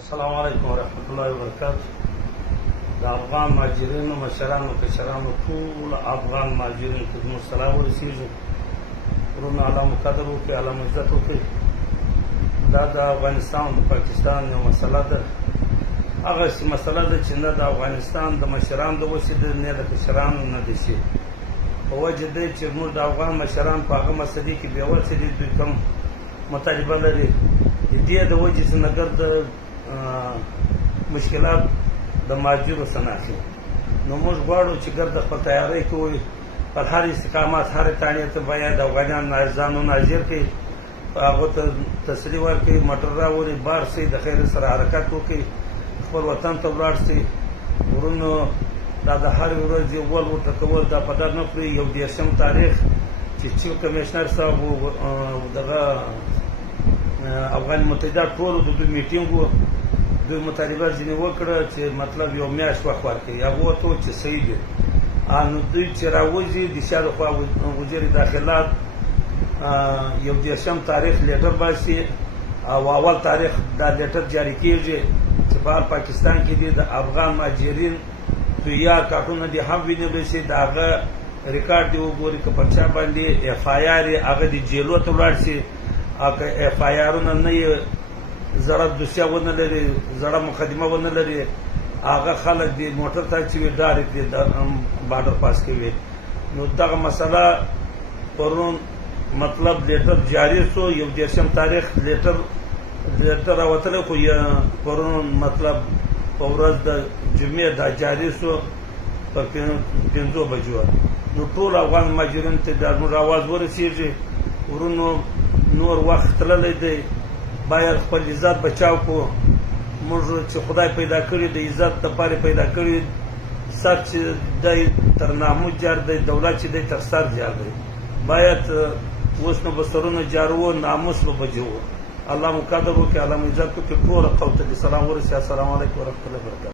السلام علیکم ورحمۃ اللہ وبرکاتہ. د افغان مهاجرینو مشرانو کشرانو ټول افغان مهاجرینو ته زموږ سلام ورسېږي. ورونه الله مو قدر وکړي، الله مو عزت وکړي. دا د افغانستان او پاکستان یو مسله ده. هغسې مسله ده چې نه د افغانستان د مشرانو د وسې ده، نه د کشرانو نه د شي. په وجه دی چې زموږ د افغان مشران په هغه مسلې کې بې وسې دي. دوی کوم مطالبه لري د دې د وجې چې نګر د مشکلات د مهاجرو سره اخلي. نو موږ غواړو چې ګرد خپل تیاری کوي پر هر استقامت هر تانیې ته باید افغانان ځانونه حاضر کړي، هغو ته تسلي ورکړي، موټر راوړي، بار شي، د خیر سره حرکت وکړي، خپل وطن ته ولاړ شي. ورونو دا د هرې ورځې ول وټکول دا په در نه کړي. 1 تاریخ چې چیف کمیشنر صاحب دغه افغان متحده ټولو د دوی میټینګ و، دوی مطالبه ځینې وکړه چې مطلب یو میاشت وخت ورکړي. هغه ورته وویل چې صحیح دي. نو دوی چې راوځي د شاوخوا وزیر داخلات 1 تاریخ لیټر باسي او اول تاریخ دا لیټر جاری کېږي چې په پاکستان کې دي د افغان مهاجرین تویا کارټونه دي هم وینلی شي، د هغه ریکارډ دې وګوري که په چا باندې اف آی آر یې هغه د جیلو ته ولاړ شي. که اف آی آرونه نه یې زړه دوسیه ونه لري، زړه مقدمه ونه لري، هغه خلک د موټر ته اچوي، ډایرکټ د بارډر پاس کوي. نو دغه مسله پرون مطلب لیټر جاری شو. 1 تاریخ لیټر راوتلی، خو پرون مطلب په ورځ د جمعې دا جاری شو په 5 بجو. نو ټول افغان مهاجرینو ته دا زموږ اواز ورسېږي. ورونو نور وخت تللی دی، باید خپل عزت بچاو کړو. موږ چې خدای پیدا کړي د عزت دپاره پیدا کړي، سر چې دی تر ناموس جار دی، دولت چې دی تر سر جار دی. باید اوس نو به سرونه جارو، ناموس به بجو. الله مو قدر وکړي، الله مو عزت وکړي. ټول خلکو ته د سلام ورسېږي. السلام علیکم ورحمت الله وبرکاتہ.